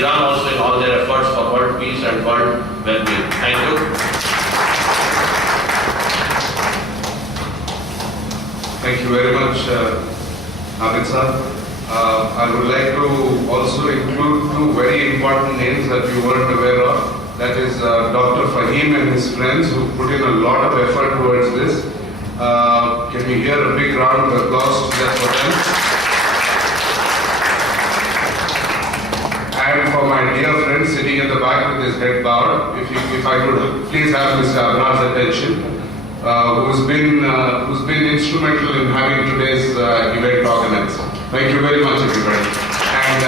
Iran also in all their efforts for world peace and world well-being. Thank you. Thank you very much, Abid sir. I would like to also include two very important names that you weren't aware of. That is Dr. Fahim and his friends who put in a lot of effort towards this. Can we hear a big round of applause to them for them? And for my dear friend sitting in the back with his head bowed, if I could please have Mr. Abnar's attention, who's been instrumental in having today's event organized. Thank you very much, everybody. And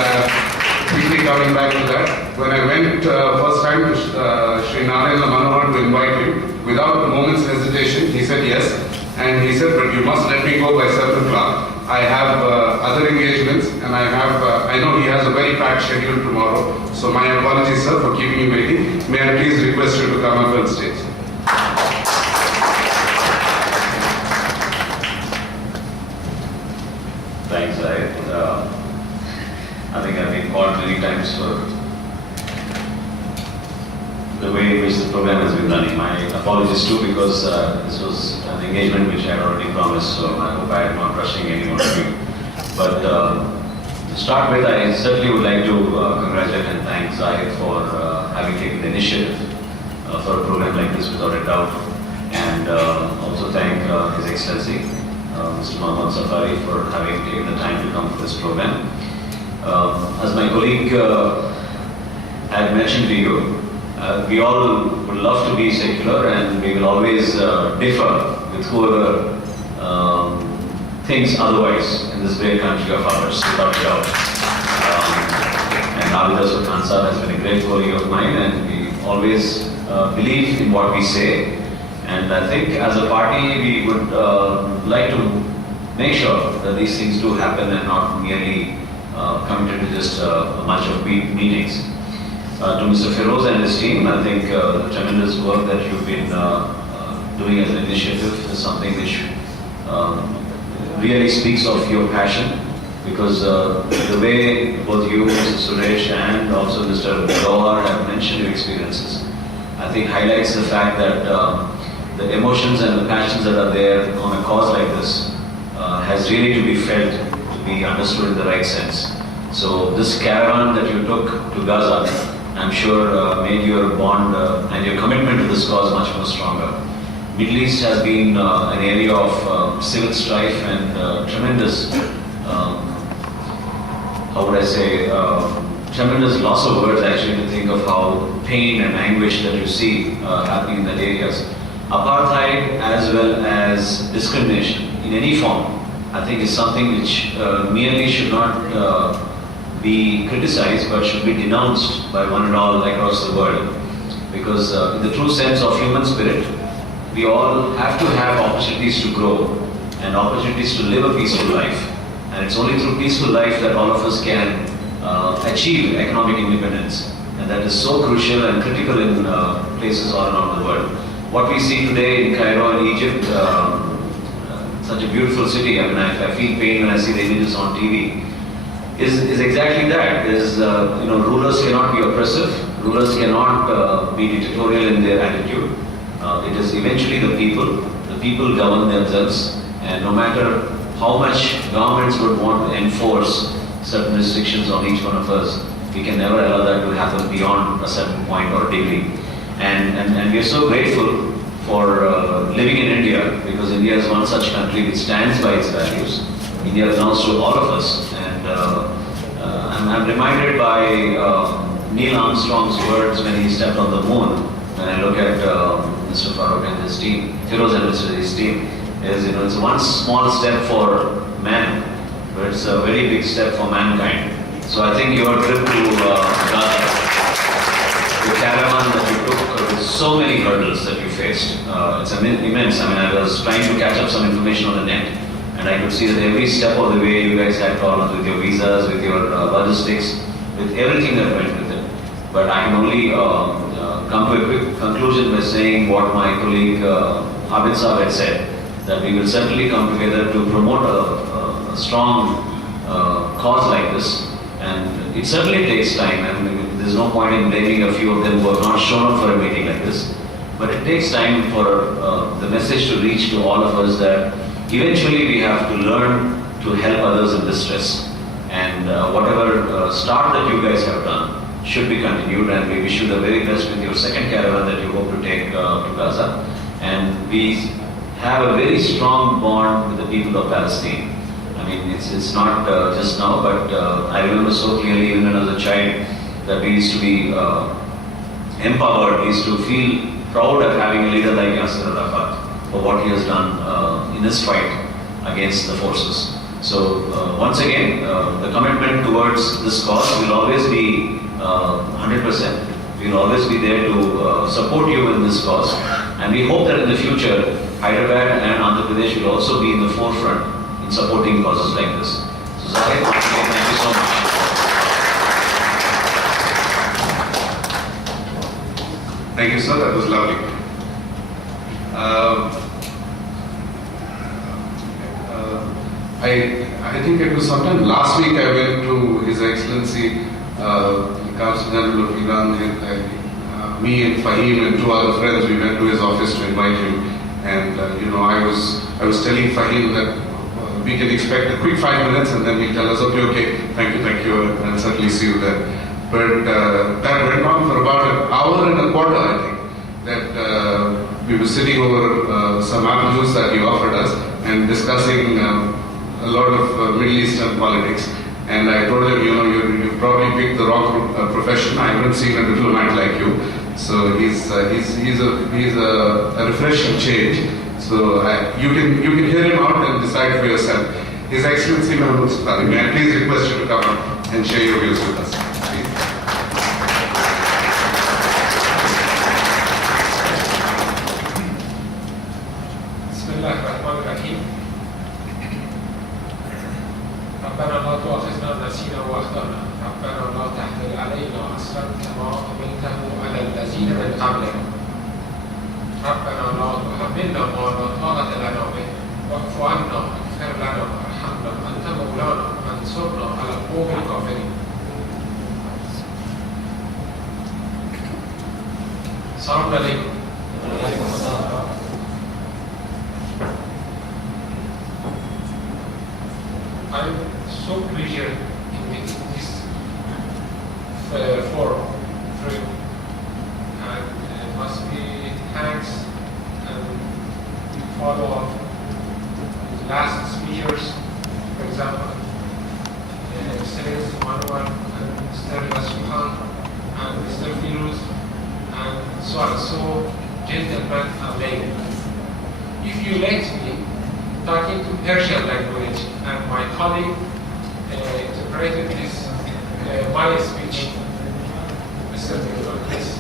quickly coming back to that, when I went first time to Sri Nadendla Manohar to invite him, without a moment's hesitation, he said yes. And he said, but you must let me go by 7 o'clock. I have other engagements, and I know he has a very packed schedule tomorrow. So my apologies, sir, for keeping you waiting. May I please request you to come up on stage. Thanks, I think I've been called many times for the way in which the program has been running. My apologies too, because this was an engagement which I had already promised, so I hope I am not rushing any one of you. But to start with, I certainly would like to congratulate and thank Zahid for having taken the initiative for a program like this without a doubt, and also thank His Excellency Mr. Muhammad Safari for having taken the time to come for this program. As my colleague had mentioned to you, we all would love to be secular, and we will always differ with whoever thinks otherwise in this great country of ours, without a doubt. And Abid has been a great colleague of mine, and we always believe in what we say. And I think as a party, we would like to make sure that these things do happen and not merely committed to just a bunch of meetings. To Mr. Feroze and his team, I think the tremendous work that you've been doing as an initiative is something which really speaks of your passion, because the way both you, Mr. Suresh, and also Mr. Gauhar have mentioned your experiences, I think highlights the fact that the emotions and the passions that are there on a cause like this has really to be felt, to be understood in the right sense. So this caravan that you took to Gaza, I'm sure made your bond and your commitment to this cause much more stronger. Middle East has been an area of civil strife and tremendous, how would I say, tremendous loss of words actually to think of how pain and anguish that you see happening in that areas. Apartheid as well as discrimination in any form, I think is something which merely should not be criticized, but should be denounced by one and all across the world. Because in the true sense of human spirit, we all have to have opportunities to grow and opportunities to live a peaceful life. And it's only through peaceful life that all of us can achieve economic independence. And that is so crucial and critical in places all around the world. What we see today in Cairo and Egypt, such a beautiful city, I mean, I feel pain when I see the images on TV, is exactly that. Rulers cannot be oppressive, rulers cannot be dictatorial in their attitude. It is eventually the people govern themselves, and no matter how much governments would want to enforce certain restrictions on each one of us, we can never allow that to happen beyond a certain point or degree. And we are so grateful for living in India, because India is one such country which stands by its values. India belongs to all of us, and I'm reminded by Neil Armstrong's words when he stepped on the moon. When I look at Mr. Farkhud and his team, Feroze and his team, it's one small step for man, but it's a very big step for mankind. So I think your trip to Gaza, the caravan that you took with so many hurdles that you faced, it's immense. I mean, I was trying to catch up some information on the net, and I could see that every step of the way you guys had problems with your visas, with your logistics, with everything that went with it. But I can only come to a quick conclusion by saying what my colleague Abid Sahab had said, that we will certainly come together to promote a strong cause like this, and it certainly takes time, and there's no point in blaming a few of them who have not shown up for a meeting like this. But it takes time for the message to reach to all of us that eventually we have to learn to help others in distress. And whatever start that you guys have done should be continued, and we wish you the very best with your second caravan that you hope to take to Gaza. And we have a very strong bond with the people of Palestine. I mean, it's not just now, but I remember so clearly even when I was a child that we used to be empowered, we used to feel proud of having a leader like Yasser Arafat for what he has done in this fight against the forces. So once again, the commitment towards this cause will always be 100%. We will always be there to support you in this cause. And we hope that in the future, Hyderabad and Andhra Pradesh will also be in the forefront in supporting causes like this. So Zahid, once again, thank you so much. Thank you, sir. That was lovely. I think it was sometime last week I went to His Excellency Consul General of Iran. Me and Fahim and two other friends, we went to his office to invite him. And I was telling Fahim that we can expect a quick 5 minutes, and then he'll tell us, okay, thank you, and I'll certainly see you there. But that went on for about an hour and a quarter, I think. That we were sitting over some apple juice that he offered us and discussing a lot of Middle Eastern politics. And I told him, you probably picked the wrong profession. I haven't seen a diplomat like you. So he's a refreshing change. So you can hear him out and decide for yourself. His Excellency Mahmoud, may I please request you to come up and share your views with us, please. Bismillahirrahmanirrahim. ربنا لا تؤاخذنا نسينا واخطانا ربنا لا تحمل علينا اصرا كما حملته على الذين من قبلنا ربنا لا تحملنا ما لا طاقة لنا به واعف عنا واغفر لنا وارحمنا انت مولانا وانصرنا على القوم الكافرين. السلام عليكم. I'm so pleased in meeting this forum for you, and it must be thanks and we follow up the last speakers, for example, Excellency Manohar and Mr. Rasool and Mr. Feroze and so on, so gentlemen and ladies. If you let me talking to Persian language, and my colleague interpreted this my speech. Mr. Iqbal, please.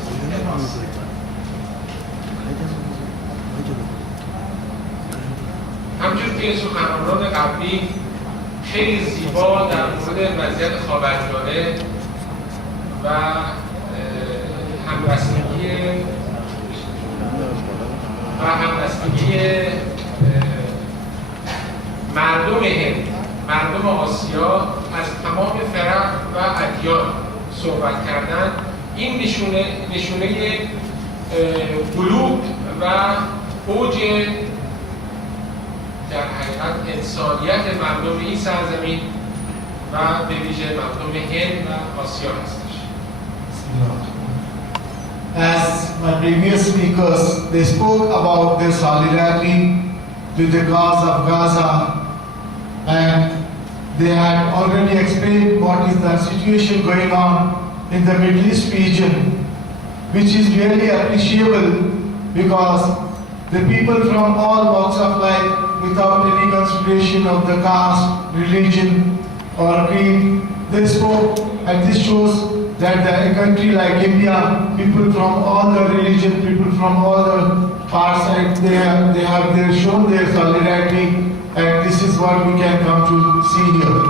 همچون که سخنرانان قبلی خیلی زیبا در مورد وضعیت خاورمیانه و همبستگی مردم هند، مردم آسیا از تمام فرق و ادیان صحبت کردن. این نشونه بلوغ و اوج در حقیقت انسانیت مردم این سرزمین و به ویژه مردم هند و آسیا هستش. As my previous speakers, they spoke about their solidarity with the cause of Gaza, and they had already explained what is the situation going on in the Middle East region, which is really appreciable because the people from all walks of life, without any consideration of the caste, religion or creed, they spoke, and this shows that a country like India, people from all the religion, people from all the parts, they have shown their solidarity, and this is what we can come to see here.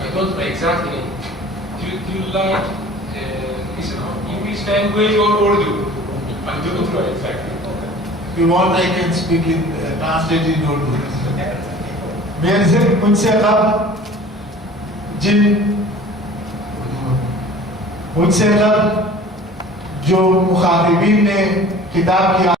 I don't know exactly. Do you like listen, English language or Urdu? I don't know exactly. if you want, I can speak in translate in Urdu. मेरे से मुझसे कब जो मुखातिबीन ने खिताब किया